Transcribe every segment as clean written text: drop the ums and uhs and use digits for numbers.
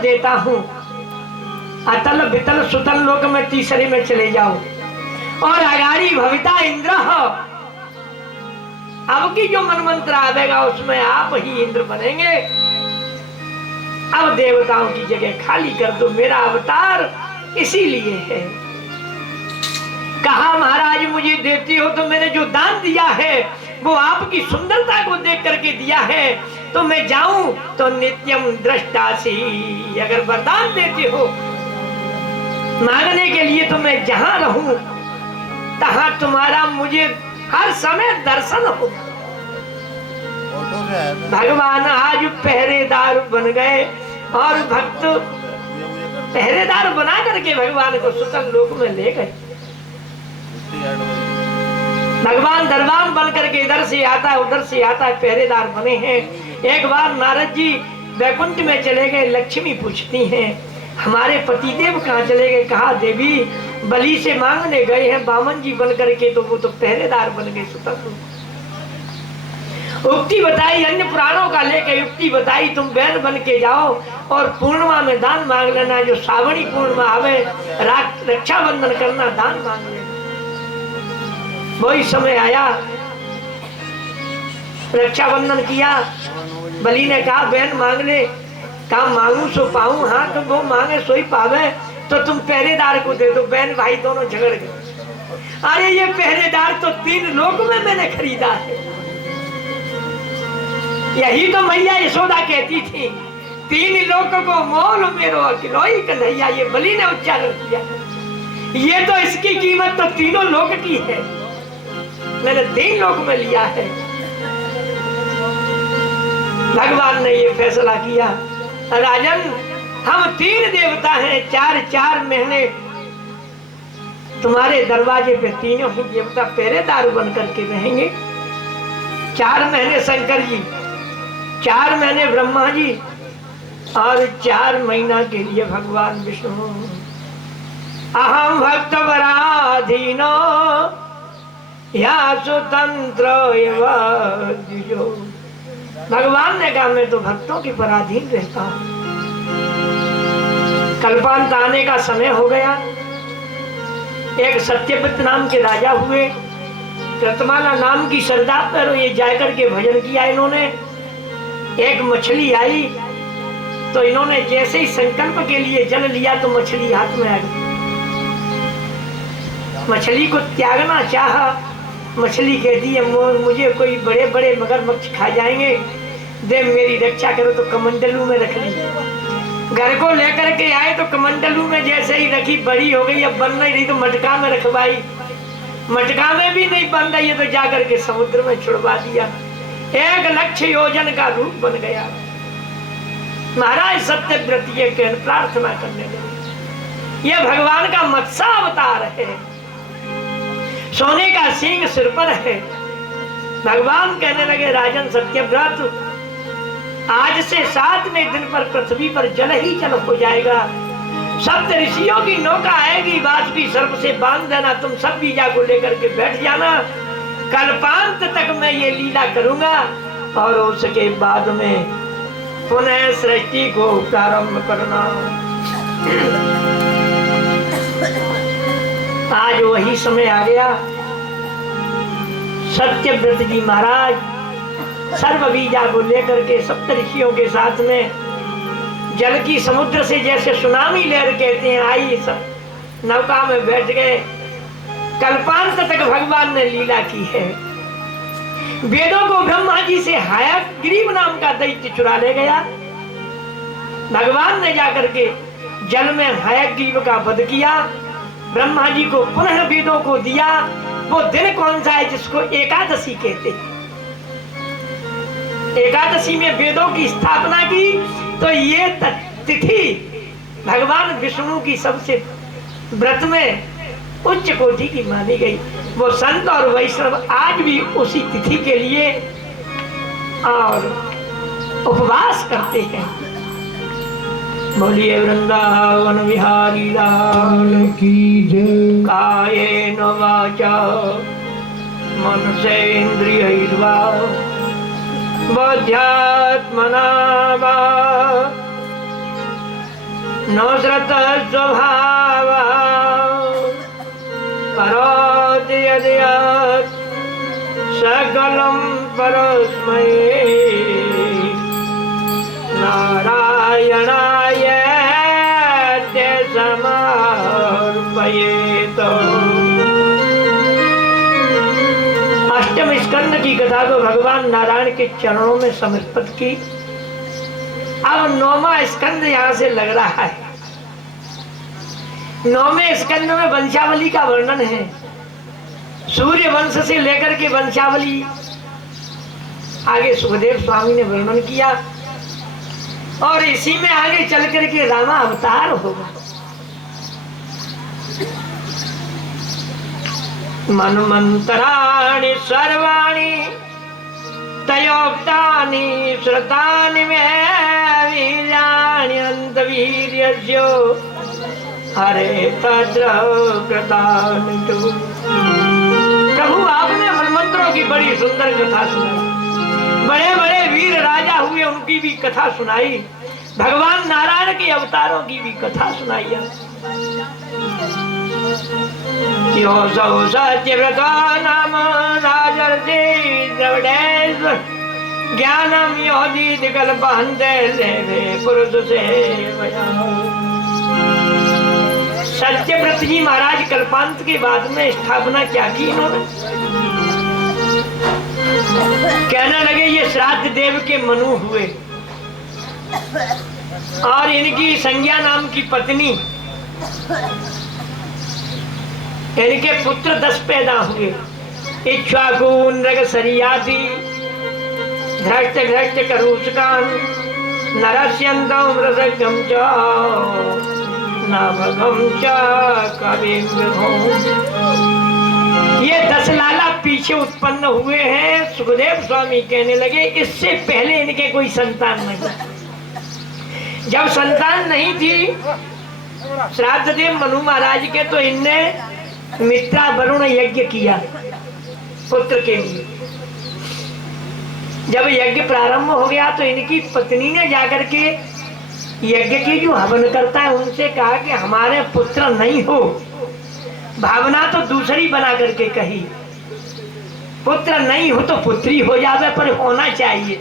देता हूँ, अतल बितल सुतल लोक में तीसरे में चले जाओ। और अगाड़ी भविता इंद्र हो, अब की जो मनमंत्र आवेगा उसमें आप ही इंद्र बनेंगे। अब देवताओं की जगह खाली कर दो, मेरा अवतार इसीलिए है। कहा महाराज मुझे देते हो तो मैंने जो दान दिया है वो आपकी सुंदरता को देख करके दिया है, तो मैं जाऊं तो नित्यम दृष्टासी। अगर वरदान देते हो मांगने के लिए तो मैं जहां रहूं तहां तुम्हारा मुझे हर समय दर्शन हो। भगवान आज पहरेदार बन गए और भक्त पहरेदार बना करके भगवान को सुतल लोक में ले गए। भगवान दरबान बन करके इधर से आता है उधर से आता है, पहरेदार बने हैं। एक बार नारद जी वैकुंठ में चले गए, लक्ष्मी पूछती हैं हमारे पतिदेव कहाँ चले गए? कहा देवी बलि से मांगने गए हैं बामन जी बन करके, तो वो तो पहरेदार बन गए सुतल। उक्ति बताई अन्य पुराणों का लेके, युक्ति बताई तुम बहन बन के जाओ और पूर्णिमा में दान मांग लेना, जो श्रावणी पूर्णिमा आवे रक्षाबंधन करना, दान मांग लेना। वही समय आया, रक्षाबंधन किया। बलि ने कहा बहन मांग ले, कहा मांगू सो पाऊं। हाँ तो वो मांगे सो ही पावे, तो तुम पहरेदार को दे दो। बहन भाई दोनों झगड़ गए। अरे ये पहरेदार तो 3 लोक में मैंने खरीदा है। यही तो मैया यशोदा कहती थी 3 लोक को मोल मेरो अकिलोई कन्हैया। ये बलि ने उच्चारण किया, ये तो इसकी कीमत तो 3 लोक की है, मैंने 3 लोक में लिया है। भगवान ने ये फैसला किया राजन हम 3 देवता हैं, 4 महीने तुम्हारे दरवाजे पे तीनों ही देवता पहरेदार बन करके रहेंगे। 4 महीने शंकर जी, 4 महीने ब्रह्मा जी और 4 महीना के लिए भगवान विष्णु। अहम भक्त पराधीनो या स्वतंत्र। भगवान ने कहा मैं तो भक्तों के पराधीन रहता हूँ। कल्पांत आने का समय हो गया। एक सत्यव्रत नाम के राजा हुए, कृतमाला नाम की सरदा पर ये जाकर के भजन किया इन्होंने। एक मछली आई तो इन्होंने जैसे ही संकल्प के लिए जल लिया तो मछली हाथ में आ गई। मछली को त्यागना चाहा, मछली कहती है मुझे कोई बड़े बड़े मगरमच्छ खा जाएंगे, दे मेरी रक्षा करो। तो कमंडलू में रख ली। घर को लेकर के आए तो कमंडलू में जैसे ही रखी बड़ी हो गई, अब बन नहीं रही तो मटका में रखवाई, मटका में भी नहीं बन रही है तो जाकर के समुद्र में छुड़वा दिया। 1 लाख योजन का रूप बन गया। महाराज सत्यव्रत ये प्रार्थना करने लगे, ये भगवान का मत्स्य अवतार है, सोने का सींग सिर पर है। भगवान कहने लगे राजन सत्यव्रत आज से 7वें दिन पर पृथ्वी पर जल ही जल हो जाएगा। 7 ऋषियों की नौका आएगी, बासुकी सर्प से बांध देना, तुम सब बीजा को लेकर के बैठ जाना। कल्पांत तक मैं ये लीला करूंगा और उसके बाद में पुनः सृष्टि को प्रारंभ करना। आज वही समय आ गया। सत्यव्रत जी महाराज सर्व बीजा को लेकर के 7 ऋषियों के साथ में जल की समुद्र से जैसे सुनामी लहर कहते हैं आई, सब नौका में बैठ गए। कल्पांत तक भगवान ने लीला की है। वेदों को ब्रह्मा जी से हयग्रीव नाम का दैत्य चुरा ले गया। भगवान ने जाकर के जल में हयग्रीव का वध किया। ब्रह्मा जी को पुनः वेदों को दिया। वो दिन कौन सा है जिसको एकादशी कहते हैं। एकादशी में वेदों की स्थापना की तो ये तिथि भगवान विष्णु की सबसे व्रत में उच्च कोटि की मानी गई। वो संत और वैष्णव आज भी उसी तिथि के लिए और उपवास करते हैं। बोलिए वृंदावन बिहारी लाल की जय। कायेन वाचा मनसेन्द्रियैर्वा बुद्ध्यात्मना वा नौश्रत स्वभाव करोति यद्यत् सकलं परस्मै नारायणाय ते समर्पयेत्। अष्टम स्कंद की कथा को भगवान नारायण के चरणों में समर्पित की। अब नौवां स्कंद यहाँ से लग रहा है। नौवें स्कंद में वंशावली का वर्णन है। सूर्य वंश से लेकर के वंशावली आगे सुखदेव स्वामी ने वर्णन किया और इसी में आगे चल करके रामा अवतार होगा। मन्वन्तराणि सर्वाणि तयोक्तानि श्रुतानि मे वीर्याणि अन्तवीर्यस्य हरे तत्र कृतानि तु। प्रभु आपने मनमंत्रों की बड़ी सुंदर कथा सुनाई, बड़े बड़े वीर राजा हुए उनकी भी कथा सुनाई, भगवान नारायण के अवतारों की भी कथा सुनाई है। यो सौ सत्यव्रत नाम राजर्षि द्रविडेश ज्ञानम योदित कल्पहन्ते देवे पुरुष से। सत्यव्रत जी महाराज कल्पांत के बाद में स्थापना क्या की इन्होंने? कहने लगे ये श्राद्ध देव के मनु हुए और इनकी संज्ञा नाम की पत्नी, इनके पुत्र 10 पैदा हुए। इक्ष्वाकु नृग सरियाति धृष्ट धृष्ट करूषकान नरस्यन्तं रसगं च नामगं च कविं विभुम्। ये 10 लाला पीछे उत्पन्न हुए हैं। सुखदेव स्वामी कहने लगे इससे पहले इनके कोई संतान नहीं। जब संतान नहीं थी श्राद्ध देव मनु महाराज के, तो इनने मित्रा वरुण यज्ञ किया पुत्र के लिए। जब यज्ञ प्रारंभ हो गया तो इनकी पत्नी ने जाकर के यज्ञ की जो हवन करता है उनसे कहा कि हमारे पुत्र नहीं हो, भावना तो दूसरी बना करके कही, पुत्र नहीं हो तो पुत्री हो जावे पर होना चाहिए।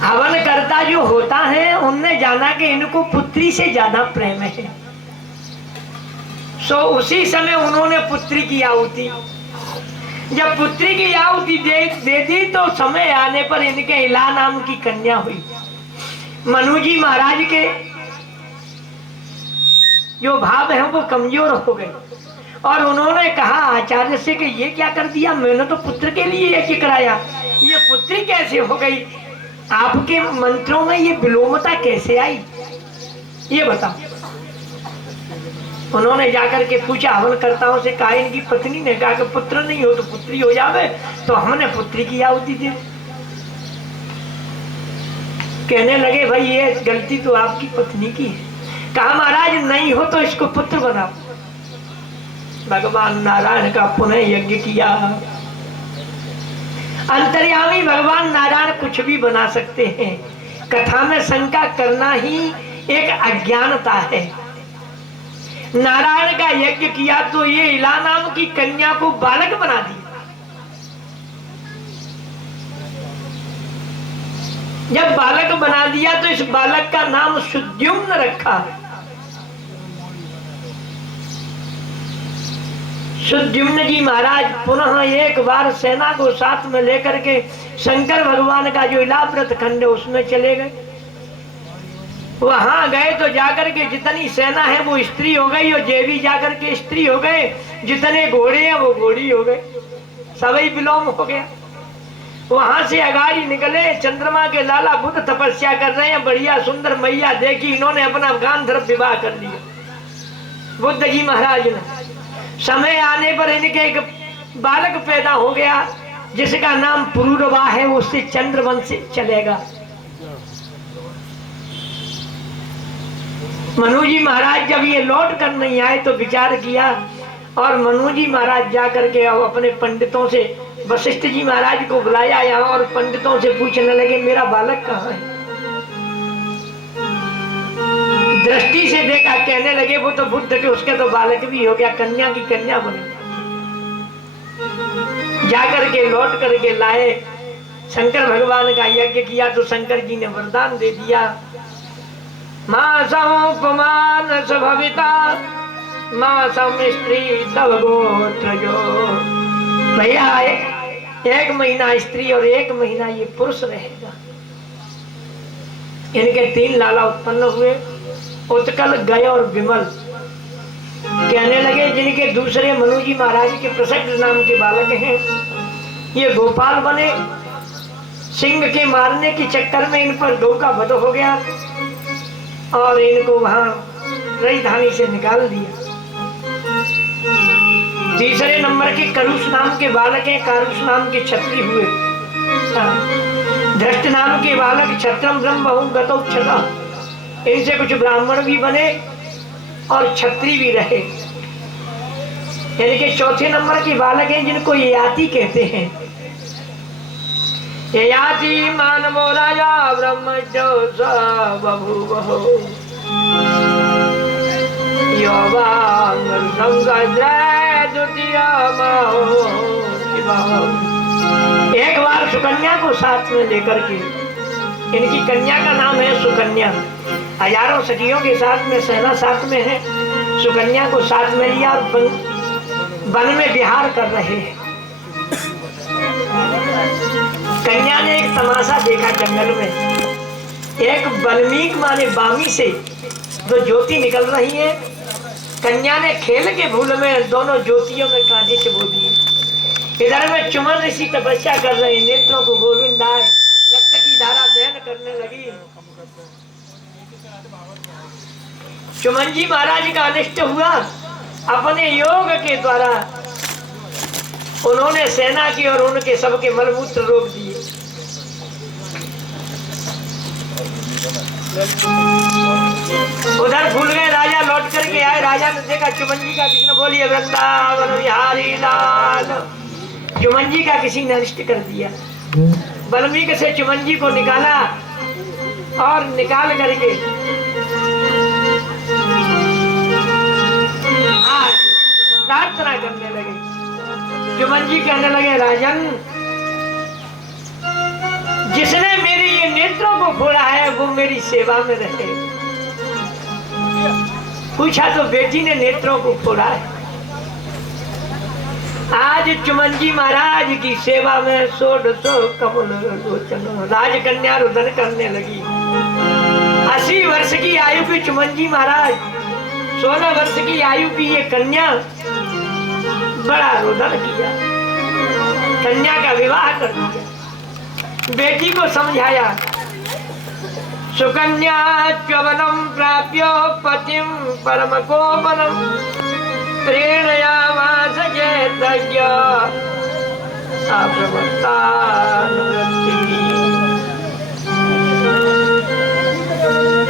हवन करता जो होता है उनने जाना कि इनको पुत्री से ज्यादा प्रेम है, सो उसी समय उन्होंने पुत्री की आहुति। जब पुत्री की आहुति दे दी तो समय आने पर इनके इला नाम की कन्या हुई। मनु जी महाराज के जो भाव है वो कमजोर हो गए और उन्होंने कहा आचार्य से कि ये क्या कर दिया, मैंने तो पुत्र के लिए यज्ञ कराया, ये पुत्री कैसे हो गई? आपके मंत्रों में ये विलोमता कैसे आई, ये बताओ। उन्होंने जाकर के पूछा हवन करताओं से, कहा इनकी पत्नी ने कहा कि पुत्र नहीं हो तो पुत्री हो जावे, तो हमने पुत्री की आहुति दी। कहने लगे भाई ये गलती तो आपकी पत्नी की है। कहा महाराज नहीं हो तो इसको पुत्र बनाओ। भगवान नारायण का पुनः यज्ञ किया। अंतर्यामी भगवान नारायण कुछ भी बना सकते हैं, कथा में शंका करना ही एक अज्ञानता है। नारायण का यज्ञ किया तो ये इला नाम की कन्या को बालक बना दिया। जब बालक बना दिया तो इस बालक का नाम सुद्युम्न रखा। सुद्युम्न जी महाराज पुनः एक बार सेना को साथ में लेकर के शंकर भगवान का जो इलाव्रत खंड है उसमें चले गए। वहां गए तो जाकर के जितनी सेना है वो स्त्री हो गई और देवी जाकर के स्त्री हो गए, जितने घोड़े हैं वो घोड़ी हो गए, सभी विलोम हो गया। वहां से अगाड़ी निकले, चंद्रमा के लाला बुद्ध तपस्या कर रहे हैं, बढ़िया सुंदर मैया देखी, इन्होंने अपना गांधर्व विवाह कर लिया बुद्ध जी महाराज ने। समय आने पर इनके एक बालक पैदा हो गया जिसका नाम पुरूरवा है, उससे चंद्रवंश चलेगा। मनु जी महाराज जब ये लौट कर नहीं आए तो विचार किया और मनु जी महाराज जाकर के अपने पंडितों से, वशिष्ठ जी महाराज को बुलाया यहाँ और पंडितों से पूछने लगे मेरा बालक कहाँ है। से देखा, कहने लगे वो तो बुद्ध के उसके तो बालक भी हो गया, कन्या की कन्या बन गया। जाकर के लौट करके लाए, शंकर भगवान का यज्ञ किया तो शंकर जी ने वरदान दे दिया, मां समुपमान सभविता मां स्त्री तव गोत्र जो। भैया 1 महीना स्त्री और 1 महीना ये पुरुष रहेगा। इनके 3 लाला उत्पन्न हुए, उत्कल, गय और विमल। कहने लगे जिनके दूसरे मनु जी महाराज के प्रसिद्ध नाम के बालक हैं, ये गोपाल बने। सिंह के मारने के चक्कर में इन पर गौ का वध हो गया और इनको वहां राजधानी से निकाल दिया। तीसरे नंबर के करुष नाम के बालक हैं, कारुष नाम के क्षत्रिय हुए। धृष्ट नाम के बालक क्षत्रम ब्रह्म बहु गतौ क्षता, इनसे कुछ ब्राह्मण भी बने और क्षत्रिय भी रहे। इनके चौथे नंबर के बालक हैं जिनको ययाति कहते हैं। ययाति मानवो राजा ब्रह्मज्ञो स बभूवः योवांग संगद्रय द्वितीय महो शिवः। एक बार सुकन्या को साथ में लेकर के, इनकी कन्या का नाम है सुकन्या, हजारों सखियों के साथ में, सेना साथ में है, सुकन्या को साथ में लिया और वन में विहार कर रहे हैं। कन्या ने एक तमाशा देखा जंगल में। एक बल्मीक माने बामी से 2 ज्योति निकल रही है। कन्या ने खेल के भूल में दोनों ज्योतियों में कांटे चबो दिए। इधर में चुमन ऋषि तपस्या कर रहे, नेत्रों को गोविंद आए, रक्त की धारा बहन करने लगी। चुमन जी महाराज का अनिष्ट हुआ। अपने योग के द्वारा उन्होंने सेना की और उनके सबके मलमूत्र रोक दिए। उधर भूल गए, राजा लौट करके आए। राजा ने देखा चुमन जी का, किसी ने बोलिए वृंदावन बिहारी लाल। चुमन जी का किसी ने अनिष्ट कर दिया। बल्मीक से चुमन जी को निकाला और निकाल करके आज प्रार्थना करने लगे। चुमन जी कहने लगे, राजन, जिसने मेरे ये नेत्रों को फोड़ा है वो मेरी सेवा में रहे। पूछा तो बेटी ने नेत्रों को फोड़ा है। आज चुमन जी महाराज की सेवा में 100 कमल राजकन्या रुदन करने लगी। 80 वर्ष की आयु की चुमन जी महाराज, 16 वर्ष की आयु की ये कन्या, बड़ा रुदन किया, कन्या का विवाह कर दिया। बेटी को समझाया, सुकन्या च्यवनम प्राप्य पतिम परम कोपनम प्रेरयामास चेतज्ञ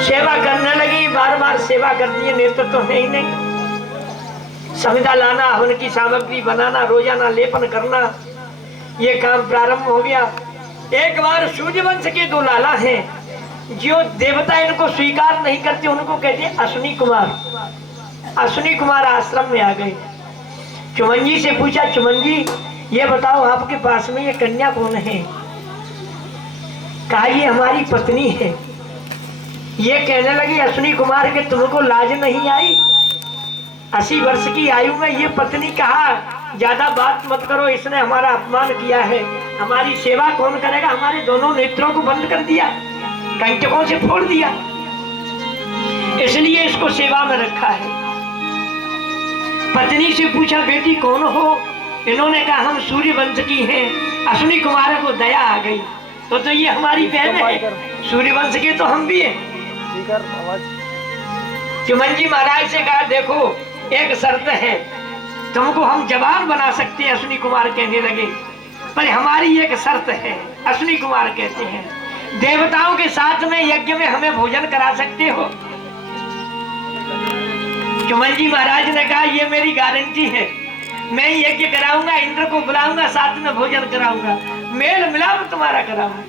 सेवा करने लगी। बार बार सेवा करती है, नेतृत्व तो है ही नहीं। संविदा लाना, हवन की सामग्री बनाना, रोजाना लेपन करना, ये काम प्रारंभ हो गया। एक बार सूर्यवंश के 2 लाला हैं, जो देवता इनको स्वीकार नहीं करते, उनको कहते हैं अश्विनी कुमार। अश्विनी कुमार आश्रम में आ गए। चुमन जी से पूछा, चुमन जी ये बताओ आपके पास में ये कन्या कौन है? कहा ये हमारी पत्नी है। ये कहने लगी, अश्विनी कुमार के तुमको लाज नहीं आई? 80 वर्ष की आयु में ये पत्नी कहा, ज्यादा बात मत करो, इसने हमारा अपमान किया है, हमारी सेवा कौन करेगा? हमारे दोनों नेत्रों को बंद कर दिया, कंटकों से फोड़ दिया, इसलिए इसको सेवा में रखा है। पत्नी से पूछा, बेटी कौन हो? इन्होंने कहा हम सूर्य वंश की हैं। अश्विनी कुमार को दया आ गई, तो ये हमारी बहन है, सूर्य वंश के तो हम भी हैं। चुमन जी महाराज से कहा, देखो एक शर्त है, तुमको हम जवान बना सकते हैं। अश्विनी कुमार कहने लगे, पर हमारी एक शर्त है। अश्विनी कुमार कहते हैं, देवताओं के साथ में यज्ञ में हमें भोजन करा सकते हो? चुमन जी महाराज ने कहा, ये मेरी गारंटी है, मैं यज्ञ कराऊंगा, इंद्र को बुलाऊंगा, साथ में भोजन कराऊंगा, मेल मिलाप तुम्हारा कराऊंगा।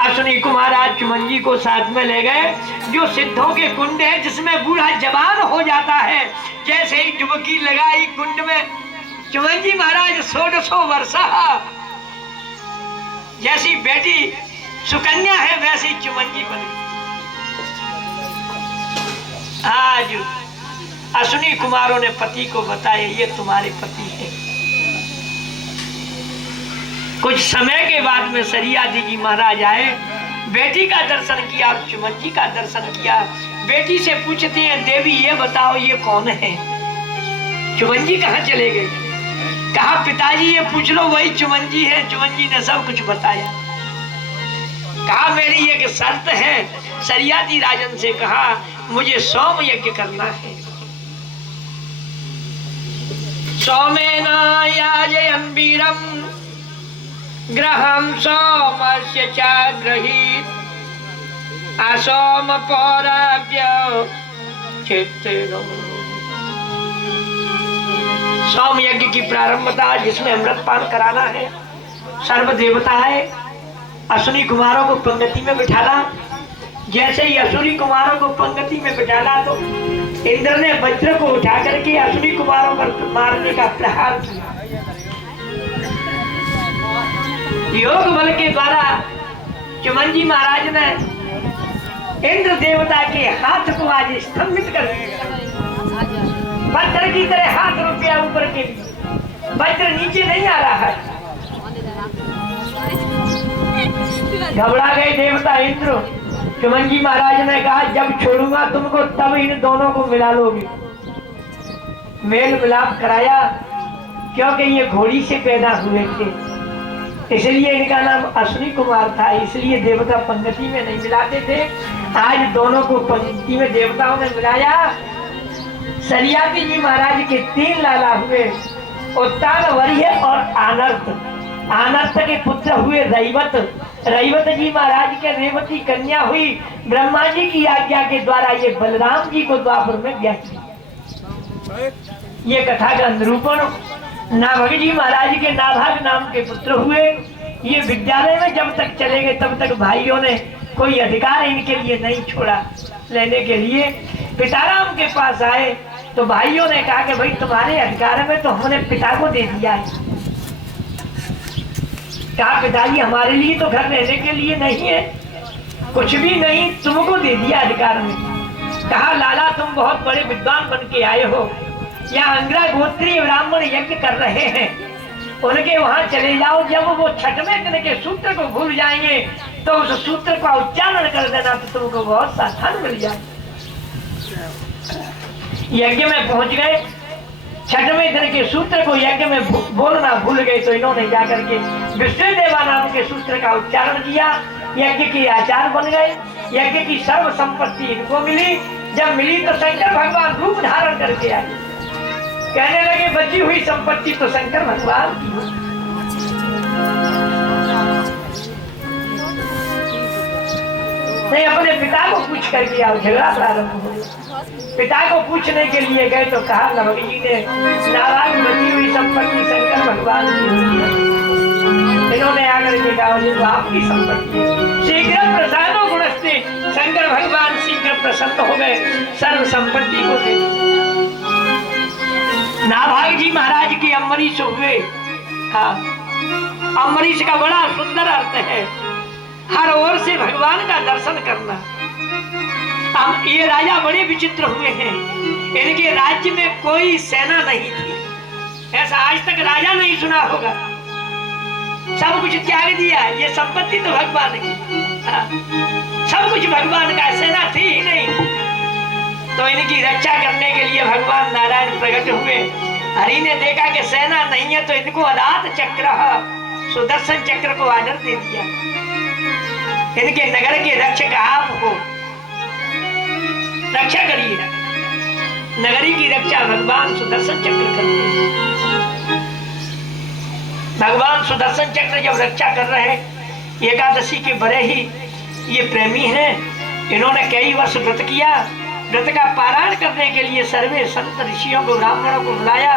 अश्विनी कुमार आज चुमन जी को साथ में ले गए। जो सिद्धों के कुंड है जिसमें बूढ़ा जवान हो जाता है, जैसे ही डुबकी लगाई कुंड में चुमन जी महाराज 1600 वर्षा, जैसी बेटी सुकन्या है वैसी चुमन जी बनी। आज अश्विनी कुमारों ने पति को बताया ये तुम्हारे पति है। कुछ समय के बाद में सरियादी जी महाराज आए, बेटी का दर्शन किया और चुमन जी का दर्शन किया। बेटी से पूछती हैं देवी ये बताओ ये कौन है? चुमन जी कहाँ चले गए? कहा पिताजी ये पूछ लो वही चुमन जी है। चुमन जी ने सब कुछ बताया। कहा मेरी एक शर्त है। सरियादी राजन से कहा मुझे सोम यज्ञ करना है। सोमेना याजयन् वीरम ग्रहं सोमस्य चाग्रहीत असोम पौराभ्य चित्तेन। सोम यज्ञ की प्रारंभता जिसमें अमृत पान कराना है। सर्व देवताएं अश्विनी कुमारों को पंक्ति में बिठाना। जैसे ही अश्विनी कुमारों को पंक्ति में बिठाना तो इंद्र ने वज्र को उठा करके अश्विनी कुमारों पर मारने का प्रहार किया। योग बल के द्वारा चुमन जी महाराज ने इंद्र देवता के हाथ को आज स्तंभित कर दिया। वज्र की तरह हाथ रुक गया ऊपर के, वज्र नीचे नहीं आ रहा है। घबरा गए देवता इंद्र। चुमन जी महाराज ने कहा जब छोड़ूंगा तुमको तब इन दोनों को मिला लोगी। मेल मिलाप कराया, क्योंकि ये घोड़ी से पैदा हुए थे इसलिए इनका नाम अश्विनी कुमार था। इसलिए देवता पंक्ति में नहीं मिलाते थे। आज दोनों को पंक्ति में देवताओं ने मिलाया। सरियादी जी महाराज के 3 लाला हुए, उत्तान, वरीय और आनर्त। आनर्त के पुत्र हुए रैवत। रैवत जी महाराज के रेवती कन्या हुई। ब्रह्मा जी की आज्ञा के द्वारा ये बलराम जी को द्वापर में ब्याह किया। ये कथा का निरूपण नाभग जी महाराज के नाभाग नाम के पुत्र हुए। ये विद्यालय में जब तक चले गए तब तक भाइयों ने कोई अधिकार इनके लिए नहीं छोड़ा लेने के लिए। पिताराम के पास आए तो भाइयों ने कहा कि भाई तुम्हारे अधिकार में तो हमने पिता को दे दिया है। कहा पिताजी हमारे लिए तो घर रहने के लिए नहीं है, कुछ भी नहीं, तुमको दे दिया अधिकार में। कहा लाला तुम बहुत बड़े विद्वान बन के आए हो, यहाँ अंग्रा गोत्रीय ब्राह्मण यज्ञ कर रहे हैं, उनके वहां चले जाओ। जब वो छठवें दिन के सूत्र को भूल जाएंगे तो उस सूत्र का उच्चारण कर देना तो तुमको बहुत सा धन मिल जाए। यज्ञ में पहुंच गए, छठवें दिन के सूत्र को यज्ञ में बोलना भूल गए तो इन्होंने जाकर के विष्णु देवा नाम के सूत्र का उच्चारण किया। यज्ञ के आचार्य बन गए। यज्ञ की सर्व संपत्ति इनको मिली। जब मिली तो शंकर भगवान रूप धारण करके आए। कहने लगे बची हुई संपत्ति तो शंकर भगवान की हो। नहीं अपने पिता को पूछ करके आओ। झगड़ा प्रारंभ हो गया। पिता को पूछने के लिए गए तो कहा नाभग जी ने नाराज बची हुई संपत्ति शंकर भगवान की होती है। इन्होंने आकर के कहा ये तो आपकी संपत्ति। शीघ्र प्रसन्नो गुणस्ते, शंकर भगवान शीघ्र प्रसन्न हो गए, सर्व संपत्ति को दे दी। नाभाग जी महाराज के अम्बरीश हुए। हाँ, अम्बरीश का बड़ा सुंदर अर्थ है हर ओर से भगवान का दर्शन करना। अब ये राजा बड़े विचित्र हुए हैं। इनके राज्य में कोई सेना नहीं थी, ऐसा आज तक राजा नहीं सुना होगा। सब कुछ त्याग दिया। ये संपत्ति तो भगवान की, सब कुछ भगवान का, सेना थी ही नहीं। तो इनकी रक्षा करने के लिए भगवान नारायण प्रकट हुए। हरि ने देखा कि सेना नहीं है तो इनको अदात चक्र, सुदर्शन चक्र को आर्डर दे दिया। इनके नगर के रक्षक आप हो, रक्षा करिए। नगरी की रक्षा भगवान सुदर्शन चक्र करते हैं। भगवान सुदर्शन चक्र जब रक्षा कर रहे हैं, एकादशी के बड़े ही ये प्रेमी हैं। इन्होंने कई वर्ष व्रत किया। व्रत का पारायण करने के लिए सर्वे संत ऋषियों को, ब्राह्मणों को बुलाया।